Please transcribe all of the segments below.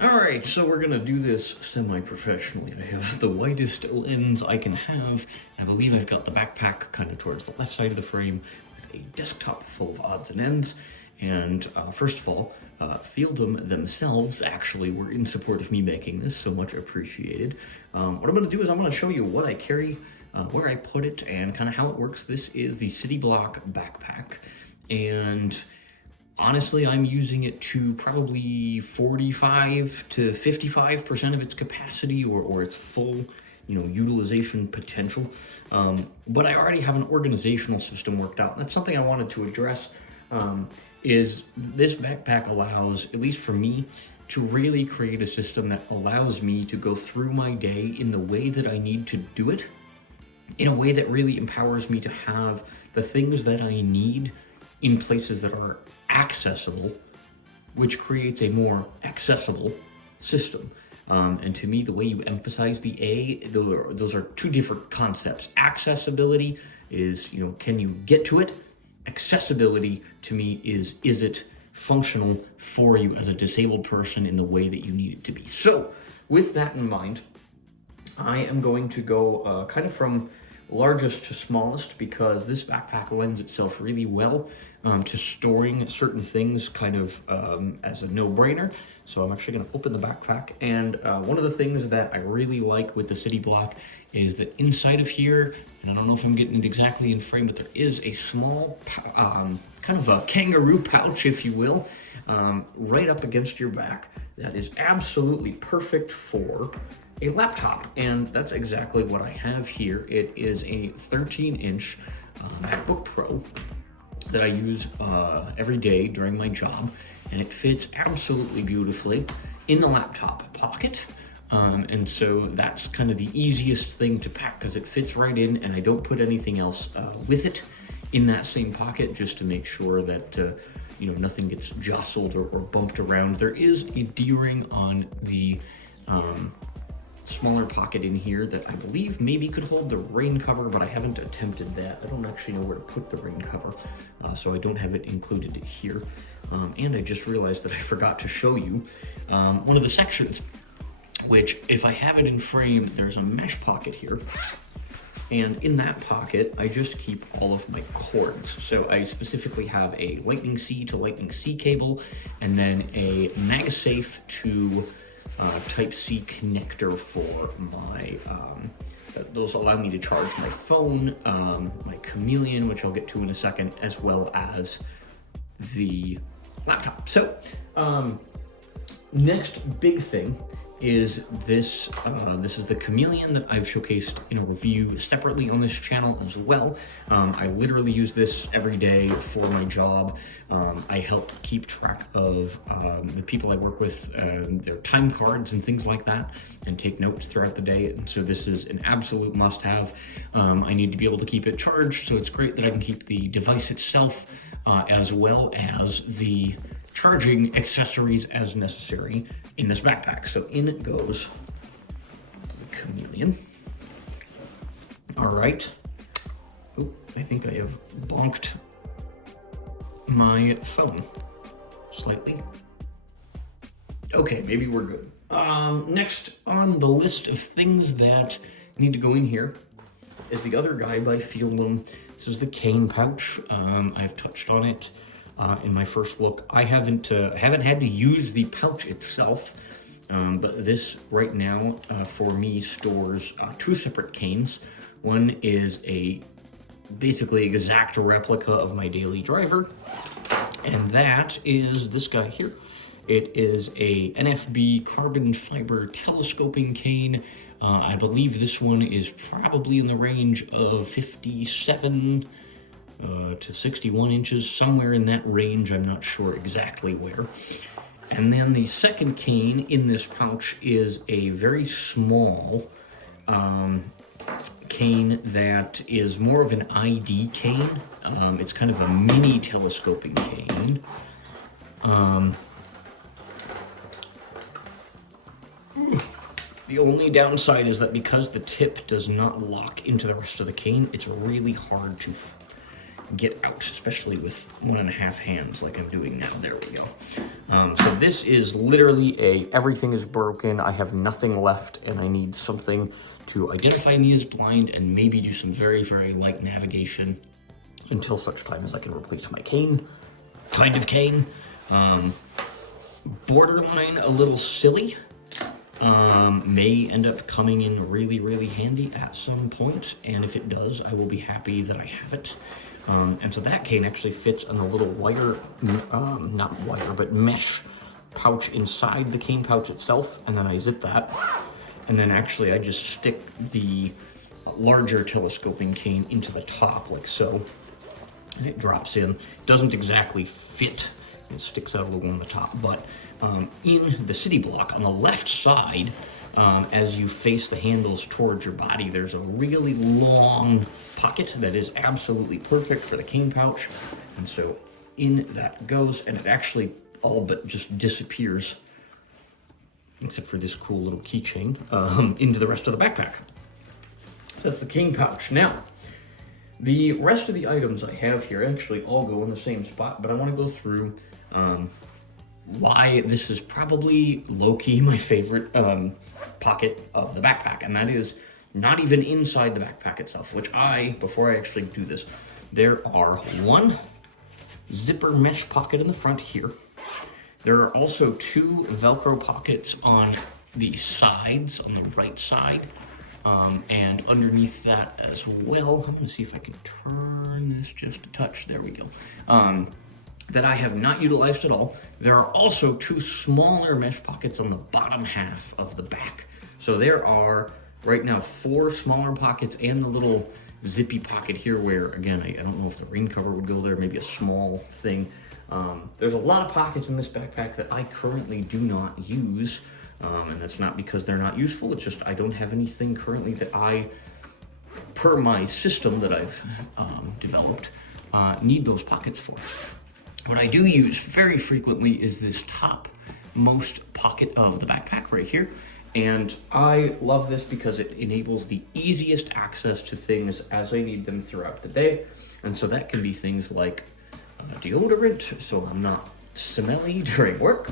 Alright, so we're gonna do this semi-professionally. I have the widest lens I can have. I believe I've got the backpack kind of towards the left side of the frame with a desktop full of odds and ends. And first of all, Feeldom themselves actually were in support of me making this, so much appreciated. What I'm gonna do is I'm gonna show you what I carry, where I put it, and kind of how it works. This is the City Block backpack, and honestly, I'm using it to probably 45 to 55% of its capacity or its full, utilization potential. But I already have an organizational system worked out. And that's something I wanted to address. Is this backpack allows, at least for me, to really create a system that allows me to go through my day in the way that I need to do it, in a way that really empowers me to have the things that I need in places that are accessible, which creates a more accessible system. And to me, the way you emphasize the A, those are two different concepts. Accessibility is, can you get to it? Accessibility to me is it functional for you as a disabled person in the way that you need it to be? So, with that in mind, I am going to go kind of from largest to smallest because this backpack lends itself really well to storing certain things kind of as a no-brainer. So I'm actually going to open the backpack, and one of the things that I really like with the City Block is that inside of here, and I don't know if I'm getting it exactly in frame, but there is a small kind of a kangaroo pouch, if you will, right up against your back that is absolutely perfect for a laptop, and that's exactly what I have here. It is a 13-inch MacBook Pro that I use every day during my job, and it fits absolutely beautifully in the laptop pocket. And so that's kind of the easiest thing to pack because it fits right in, and I don't put anything else with it in that same pocket just to make sure that nothing gets jostled or bumped around. There is a D-ring on the smaller pocket in here that I believe maybe could hold the rain cover, but I haven't attempted that. I don't actually know where to put the rain cover, so I don't have it included here. And I just realized that I forgot to show you one of the sections, which if I have it in frame, there's a mesh pocket here. And in that pocket, I just keep all of my cords. So I specifically have a Lightning C to Lightning C cable, and then a MagSafe to Type-C connector for my, those allow me to charge my phone, my Chameleon, which I'll get to in a second, as well as the laptop. So, next big thing is this. This is the Chameleon that I've showcased in a review separately on this channel as well. I literally use this every day for my job. I help keep track of the people I work with, their time cards and things like that, and take notes throughout the day. And so this is an absolute must-have. I need to be able to keep it charged, so it's great that I can keep the device itself as well as the charging accessories as necessary in this backpack. So in it goes the Chameleon. All right. Oh, I think I have bonked my phone slightly. Okay, maybe we're good. Next on the list of things that need to go in here is the other guy by Feeldom. This is the cane pouch. I've touched on it in my first look. I haven't had to use the pouch itself, but this right now for me stores two separate canes. One is a basically exact replica of my daily driver, and that is this guy here. It is a NFB carbon fiber telescoping cane. I believe this one is probably in the range of 57 to 61 inches, somewhere in that range. I'm not sure exactly where. And then the second cane in this pouch is a very small cane that is more of an ID cane. It's kind of a mini telescoping cane. The only downside is that because the tip does not lock into the rest of the cane, it's really hard to get out, especially with 1.5 hands like I'm doing now. There we go. So this is literally everything is broken, I have nothing left, and I need something to identify me as blind and maybe do some very, very light navigation until such time as I can replace my cane. Kind of cane. Borderline a little silly. May end up coming in really, really handy at some point, and if it does, I will be happy that I have it. And so that cane actually fits on the little wire, not wire, but mesh pouch inside the cane pouch itself, and then I zip that. And then actually I just stick the larger telescoping cane into the top, like so, and it drops in. It doesn't exactly fit, it sticks out a little on the top, but in the city block on the left side, as you face the handles towards your body, there's a really long pocket that is absolutely perfect for the cane pouch. And so in that goes, and it actually all but just disappears, except for this cool little keychain, into the rest of the backpack. So that's the cane pouch. Now, the rest of the items I have here actually all go in the same spot, but I want to go through why this is probably low-key my favorite pocket of the backpack, and that is not even inside the backpack itself, which before I actually do this, there are one zipper mesh pocket in the front here. There are also 2 Velcro pockets on the sides, on the right side, and underneath that as well. I'm gonna see if I can turn this just a touch, there we go. That I have not utilized at all. There are also 2 smaller mesh pockets on the bottom half of the back. So there are right now 4 smaller pockets and the little zippy pocket here where, again, I don't know if the rain cover would go there, maybe a small thing. There's a lot of pockets in this backpack that I currently do not use, and that's not because they're not useful, it's just I don't have anything currently that per my system that I've developed, need those pockets for. What I do use very frequently is this top most pocket of the backpack right here. And I love this because it enables the easiest access to things as I need them throughout the day. And so that can be things like deodorant, so I'm not smelly during work.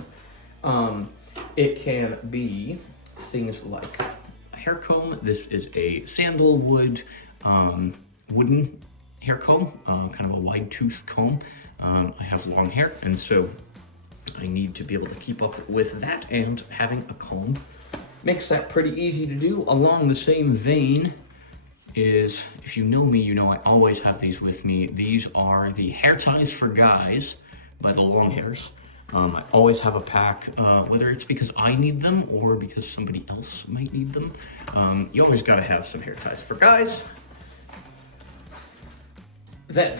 It can be things like a hair comb. This is a sandalwood wooden hair comb, kind of a wide tooth comb. I have long hair, and so I need to be able to keep up with that, and having a comb makes that pretty easy to do. Along the same vein is, if you know me, you know I always have these with me. These are the hair ties for guys by the Long Hairs. I always have a pack, whether it's because I need them or because somebody else might need them. You always gotta have some hair ties for guys. Then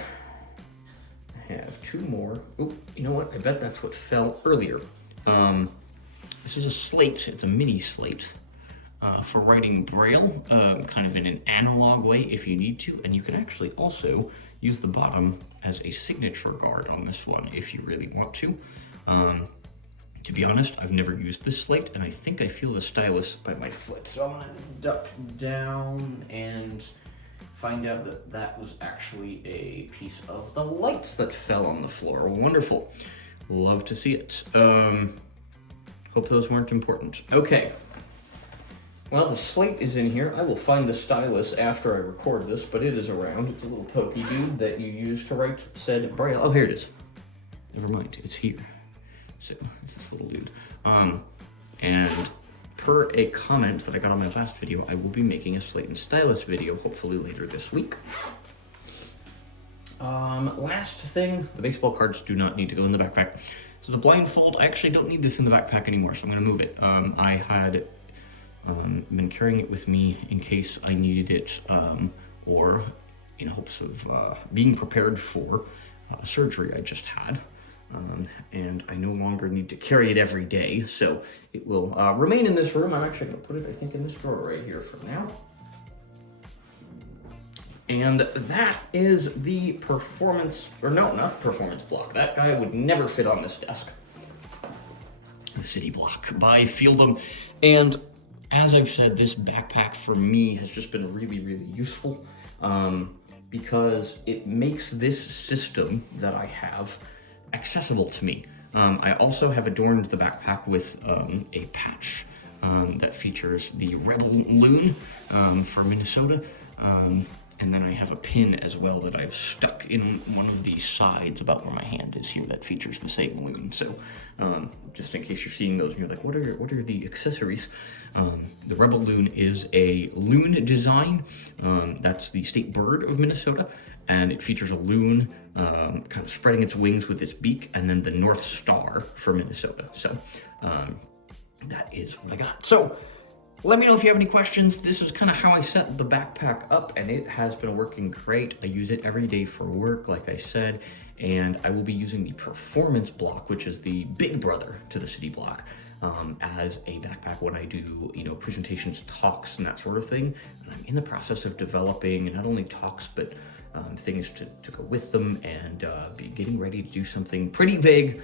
I have 2 more. Oop, you know what? I bet that's what fell earlier. This is a slate. It's a mini slate for writing Braille, kind of in an analog way if you need to. And you can actually also use the bottom as a signature guard on this one if you really want to. To be honest, I've never used this slate, and I think I feel the stylus by my foot. So I'm gonna duck down and find out that that was actually a piece of the lights that fell on the floor. Wonderful. Love to see it. Hope those weren't important. Okay. Well, the slate is in here. I will find the stylus after I record this, but it is around. It's a little pokey dude that you use to write said Braille. Oh, here it is. Never mind, it's here. So, it's this little dude. And per a comment that I got on my last video, I will be making a slate and stylus video hopefully later this week. Last thing, the baseball cards do not need to go in the backpack. So the blindfold, I actually don't need this in the backpack anymore, so I'm gonna move it. I had been carrying it with me in case I needed it, or in hopes of being prepared for a surgery I just had. And I no longer need to carry it every day, so it will remain in this room. I'm actually going to put it, I think, in this drawer right here for now. And that is the performance, or no, not performance block. That guy would never fit on this desk. The city block by Feeldom. And as I've said, this backpack for me has just been really, really useful. because it makes this system that I have accessible to me. I also have adorned the backpack with a patch that features the Rebel Loon for Minnesota. And then I have a pin as well that I've stuck in one of the sides about where my hand is here that features the same loon. So just in case you're seeing those and you're like, what are the accessories? The Rebel Loon is a loon design. That's the state bird of Minnesota. And it features a loon kind of spreading its wings with its beak, and then the North Star for Minnesota. So that is what I got. So let me know if you have any questions. This is kind of how I set the backpack up, and it has been working great. I use it every day for work, like I said, and I will be using the Performance block, which is the big brother to the City block, as a backpack when I do, presentations, talks, and that sort of thing. And I'm in the process of developing not only talks, but things to go with them, and be getting ready to do something pretty big.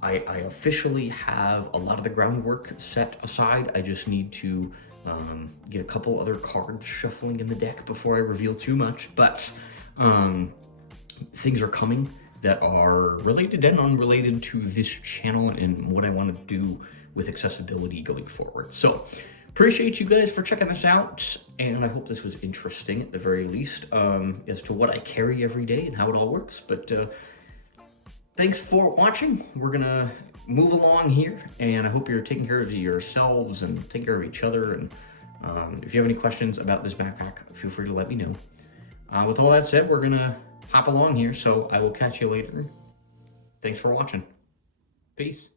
I officially have a lot of the groundwork set aside. I just need to get a couple other cards shuffling in the deck before I reveal too much, but things are coming that are related and unrelated to this channel and what I want to do with accessibility going forward. So appreciate you guys for checking this out, and I hope this was interesting at the very least, as to what I carry every day and how it all works. But thanks for watching. We're gonna move along here, and I hope you're taking care of yourselves and taking care of each other. And if you have any questions about this backpack, feel free to let me know. With all that said, we're gonna hop along here, so I will catch you later. Thanks for watching. Peace.